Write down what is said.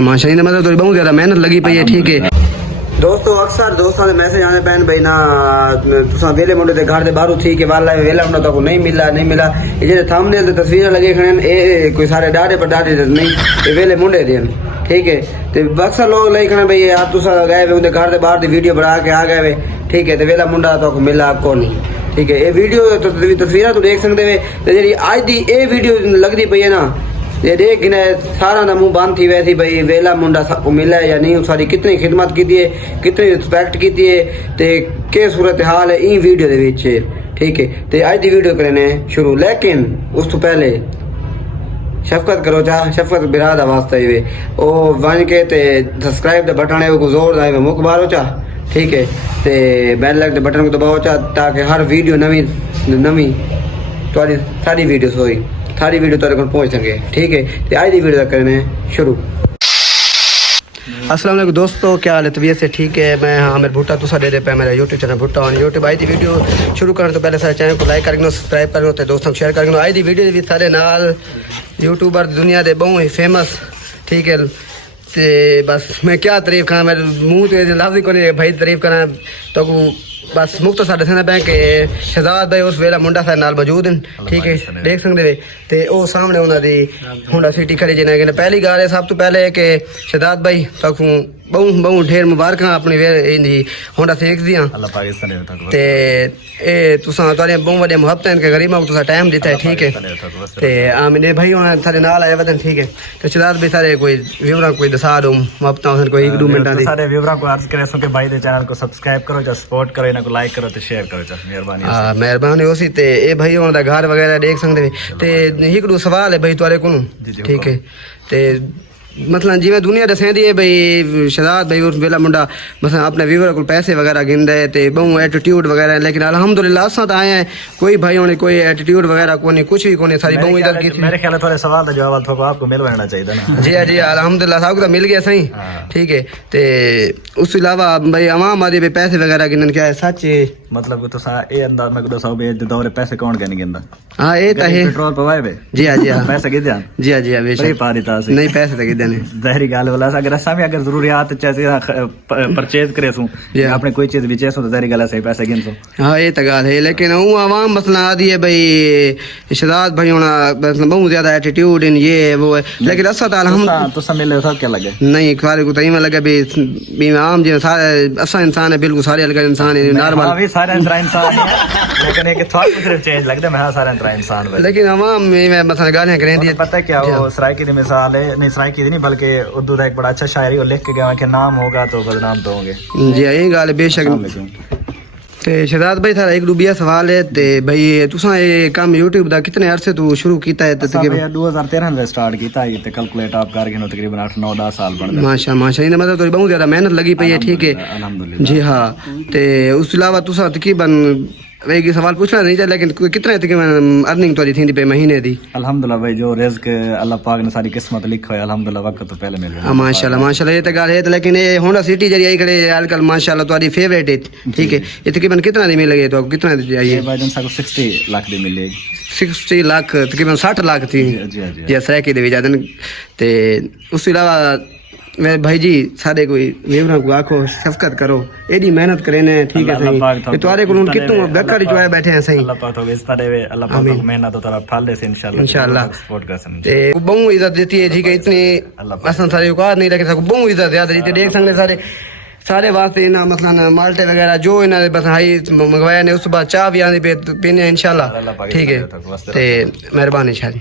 माशा मतलब थोड़ी बहुत ज्यादा मेहनत लगी पई है। ठीक है दोस्तों, अक्सर दोस्तों के मैसेज आने पैन भाई ना तुसा वेले मुंडे दे घर दे बाहरों थी के वाला वेला मुंडा तो नहीं मिला ये जे थंबनेल ते तस्वीरें लगे खड़े ए कोई सारे डाडे पर डाडे नहीं ये वेले मुंडे दे। ठीक है ते अक्सर लोग लई खड़े भाई यार तुसा गए वे उनके घर दे बाहर दी वीडियो बना के आ गए वे। ठीक है ते वेला मुंडा तो मिला को नहीं। ठीक है ये वीडियो तो तस्वीरें तो देख सकते वे ते जेडी आज दी ए वीडियो लगदी पई है ना ये देख गिने सारा ना मुंह बंद थी वैसी भाई वेला मुंडा सबको मिला है या नहीं, सारी कितनी खिदमत की है, कितनी रिस्पेक्ट की है ते के सूरत हाल है इन वीडियो दे विच। ठीक है ते आज दी वीडियो करने शुरू, लेकिन उस तो पहले शफकत करो चा शफकत बिरा दा वास्ता ही ओ वन के ते सब्सक्राइब दा बटन है वो जोर दा मुख मारो चा। ठीक है ते बेल लाइक दे बटन को दबाओ चा ताकि हर वीडियो नवी नवी तुम्हारी सारी वीडियोस होई सारी वीडियो तेरे को पहुंच सके। ठीक है तो आज की वीडियो करने शुरू। अस्सलाम वालेकुम दोस्तों, क्या हाल है? तबीयत से ठीक है? मैं आमिर भुट्टा तुसा दे पे मेरा यूट्यूब चैनल भुट्टा ऑन यूट्यूब। आज की वीडियो शुरू करने तो पहले सारे चैनल को लाइक करना, सब्सक्राइब करना तो दोस्तों शेयर करना। आज की वीडियो भी सारे नाल यूट्यूबर दुनिया के बहुत ही फेमस। ठीक है ते बस मैं क्या तारीफ करा, मेरे मुँह से लफ्ज़ ही कोई भाई तारीफ करा तो बस मुख्तसर दसना पै कि शहजाद भाई उस वेला मुंडा सारे नाल मौजूद हैं। ठीक है देख सकते वे ते ओ सामने उन्होंने होंडा सिटी खड़ी जिन्हें पहली गल है सब तो पहले है कि शहजाद भाई तक बहुत बहुत ढेर मुबारक अपनी होंडा सिक्स दियाँ ते ए तुसा तुहाड़े बहुत बड़े मुहब्बत के गरीबों को तुसा टाइम दिता है। ठीक है ते मेरे भाई होना सारे नाल आए वदन। ठीक है तो शहजाद भाई सारे कोई व्यूअर कोई दसा दो मुहब्बत कोई एक दो मिनट दी सारे व्यूअर को अर्ज करे सो के भाई दे चैनल को सब्सक्राइब करो जो सपोर्ट करो इनको लाइक करो ते शेयर करो मेहरबानी। हां मेहरबानी होसी ते ए भाई होना घर वगैरह देख सकते ते एक दो सवाल है भाई तुहारे को। ठीक है ते मतलब जिवें दुनिया दसेंदी है भाई शहजाद भाई उस वेला मुंडा मतलब अपने व्यूअर को पैसे वगैरह गिनदा है ते बहु एटीट्यूड वगैरह, लेकिन अल्हम्दुलिल्लाह असां तो आए हैं कोई भाई होने कोई एटीट्यूड वगैरह कोनी कुछ भी कोनी, सारी बहु इधर की। मेरे ख्याल थोड़े सवाल का जवाब तो आपको मिल जाना चाहिए ना। जी जी अल्हम्दुलिल्लाह सब तो मिल गया सही। ठीक है ते उस अलावा भाई आवाम आदि पे पैसे वगैरह गिनन क्या है सच मतलब तो सा ए अंदाज मैं दसो बे दौरे पैसे कौन के नहीं गिनदा। हां ए ता है पेट्रोल पवाए बे। जी हां जी हां पैसे गिन जान। जी हां जी हां बेशक पारी ता नहीं पैसे तो गिनदे ने ज़ाहिरी गाल वाला अगर असा भी अगर जरूरियात चाहिए परचेज करे सु अपने कोई चीज बेचे सो तो ज़ाहिरी गाल सही पैसे गिन सो। हां ए ता गाल है, लेकिन ऊ आवाम मसला आदी है भाई शहजाद भाई होना मतलब बहुत ज्यादा एटीट्यूड इन ये वो है, लेकिन असा ता अल्हम्दुलिल्लाह तो सब मिले था क्या लगे नहीं सारे को तईमा लगे भी आम जे सारे असा इंसान है बिल्कुल सारे अलग इंसान है नॉर्मल। हां भी सारे अंदर इंसान है लेकिन एक थॉट में सिर्फ चेंज लगदा मैं सारे अंदर इंसान है, लेकिन आवाम में मतलब गालियां करें दी पता क्या वो सराइकी की मिसाल है नहीं सराइकी की नहीं बल्कि उर्दू का एक बड़ा अच्छा शायरी वो लिख के गया कि नाम होगा तो बदनाम तो होंगे। जी यही गल बेशक। ते शहजाद भाई थारा एक दूबिया सवाल है ते भाई तुसा ये काम यूट्यूब दा कितने अरसे तो शुरू कीता है? तकरीबन 2013 में स्टार्ट कीता है ते कैलकुलेट आप करके तकरीबन 8-9-10 साल बन माशा माशा इन मतलब तो बहुत ज्यादा मेहनत लगी पई है। ठीक है अल्हम्दुलिल्लाह जी हां ते उस अलावा तुसा तकरीबन एक सवाल पूछना नहीं चाहिए लेकिन कितने तकरीबन अर्निंग तोरी थी पे महीने दी? अल्हम्दुलिल्लाह भाई जो रिज़्क अल्लाह पाक ने सारी किस्मत लिखा है अल्हम्दुलिल्लाह वक्त तो पहले मिल गया माशाल्लाह माशाल्लाह ये तो गल है, लेकिन ये होंडा सिटी जरी आई खड़े आजकल माशाल्लाह तुम्हारी फेवरेट है। ठीक है ये तकरीबन कितना दी मिल गई तो कितना दी आई भाई जन साको 60 लाख दी मिलेगी 60 लाख तकरीबन 60 लाख थी जी सर के दे जादन ते उसके अलावा मेरे भाई जी सारे कोई व्यूअर को आखो शफकत करो एडी मेहनत करे ने। ठीक है सही तुम्हारे को कितनो बेकार जो है बैठे हैं सही अल्लाह पाक तो बेस्ता देवे अल्लाह पाक को मेहनत तो तेरा फल दे इंशाल्लाह इंशाल्लाह सपोर्ट कर सन ते बहुत इज्जत देती है। ठीक है इतनी असन सारे औकात नहीं लगे सको बहुत इज्जत ज्यादा देती देख सकते सारे सारे वास्ते ना मतलब माल्टे वगैरह जो इन्हें बस हाई मंगवाया ने उस बाद चाह भी आने पे पीने इंशाल्लाह। ठीक है ते मेहरबानी शादी।